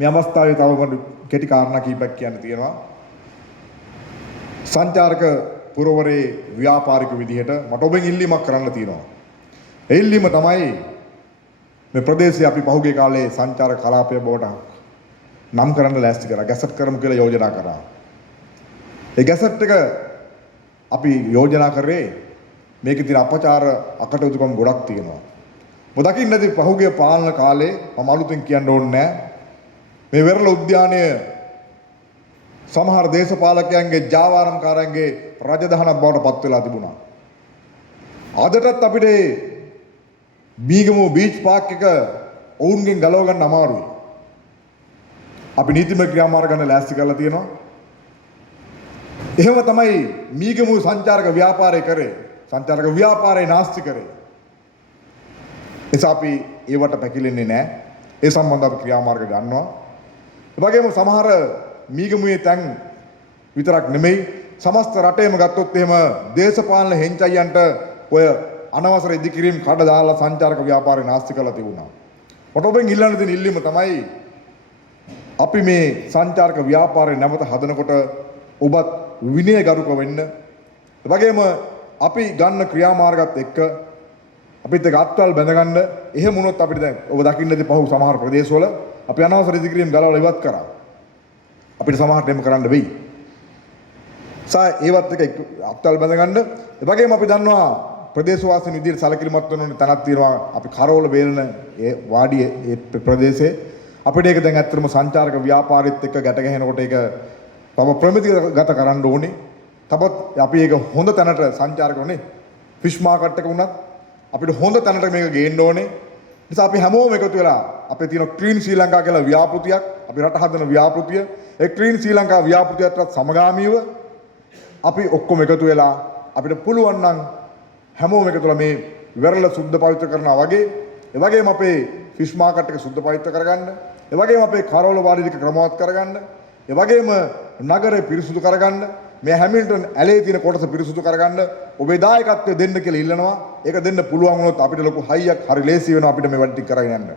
මේ අවස්ථාවේ තව කෙටි කාරණා කීපයක් කියන්න තියෙනවා. සංචාරක පුරවරේ ව්‍යාපාරික විදිහට මට ඔබෙන් ඉල්ලීමක් කරන්න තියෙනවා. ඒ ඉල්ලීම තමයි මේ ප්‍රදේශයේ අපි පහුගිය කාලේ සංචාරක කලාපය බවට නම් කරන්න ලෑස්ති කරා. ගැසට් කරමු කියලා යෝජනා කරා. ඒ ගැසට් එක අපි යෝජනා කරේ මේකේ තියෙන අපචාර අකටයුතුකම් ගොඩක් තියෙනවා. ඔබ දකින්න ඇති පහුගිය පාලන කාලේ මම අලුතෙන් කියන්න ඕනේ නැහැ. මේ වෙරළ උද්‍යානය සමහර දේශපාලකයන්ගේ ජාවාරම්කාරයන්ගේ රජදහනක් බවට පත් වෙලා තිබුණා. අදටත් අපිට බීගමු බීච් පාක් එක ඔවුන්ගෙන් ගලව ගන්න අමාරුයි. අපි නීතිමය ක්‍රියාමාර්ග ගන්න ලෑස්ති කරලා තියෙනවා. එහෙම තමයි මීගමු සංචාරක ව්‍යාපාරය කරේ. සංචාරක ව්‍යාපාරය නාස්ති කරේ. එසා අපි ඒවට පැකිලෙන්නේ නැහැ. ඒ සම්බන්ධව අපි ක්‍රියාමාර්ග ගන්නවා. ඒ වගේම සමහර මීගමුවේ තැන් විතරක් නෙමෙයි සමස්ත රටේම ගත්තොත් එහෙම දේශපාලන හෙන්චයියන්ට ඔය අනවසර ඉදිකිරීම් කඩ දාලා සංචාරක ව්‍යාපාරය නාස්ති කරලා තිබුණා. මට ඔබෙන් ඉල්ලන්න තියෙන ඉල්ලීම තමයි අපි මේ සංචාරක ව්‍යාපාරය නැවත හදනකොට ඔබත් විනයගරුක වෙන්න. ඒ වගේම අපි ගන්න ක්‍රියාමාර්ගات එක්ක අපිත් එක්ක අත්වල් බැඳගන්න. එහෙම වුණොත් අපිට දැන් ඔබ දකින්නදී පහු සමහර ප්‍රදේශවල අපි අනවසර ඉදිකිරීම් ගලවලා ඉවත් කරා. අපිට සමහරට එම කරන්න වෙයි. ඒවත් එක අත්වල් බැඳගන්න. ඒ වගේම අපි දන්නවා ප්‍රදේශවාසීන් විදිහට සැලකිලිමත් වෙන ඕනේ තැනක් තියෙනවා. අපි කරවල බේලන ඒ වාඩියේ ඒ ප්‍රදේශයේ අපිට ඒක දැන් ඇත්තටම සංචාරක ව්‍යාපාරෙත් එක්ක ගැට ගැහෙනකොට ඒක තව ප්‍රමිතිගත කරන්න ඕනේ. තවත් අපි ඒක හොඳ තැනට සංචාරකෝනේ ෆිෂ් මාකට් එක වුණත් අපිට හොඳ තැනට මේක ගේන්න ඕනේ. නිසා අපි හැමෝම එකතු වෙලා අපේ තියෙන ක්ලීන් ශ්‍රී ලංකා කියලා ව්‍යාපෘතියක් අපි රට හදන ව්‍යාපෘතිය ඒ ක්ලීන් ශ්‍රී ලංකා ව්‍යාපෘතියටත් සමගාමීව අපි ඔක්කොම එකතු වෙලා අපිට පුළුවන් නම් හැමෝම එකතු වෙලා මේ වෙරළ සුද්ධ පවිත්‍ර කරනවා වගේ ඒ වගේම අපේ ෆිෂ් මාකට් එක සුද්ධ පවිත්‍ර කරගන්න ඒ වගේම අපේ කරවල වාඩිලික ක්‍රමවත් කරගන්න ඒ වගේම නගරය පිරිසුදු කරගන්න මේ හැමිල්ටන් ඇලේ තියෙන කොටස පිරිසුදු කරගන්න ඔබේ දායකත්වය දෙන්න කියලා ඉල්ලනවා. ඒක දෙන්න පුළුවන් වුණොත් අපිට ලොකු හයියක් හරි ලේසි වෙනවා අපිට මේ වැඩ ටික කරගෙන යන්න.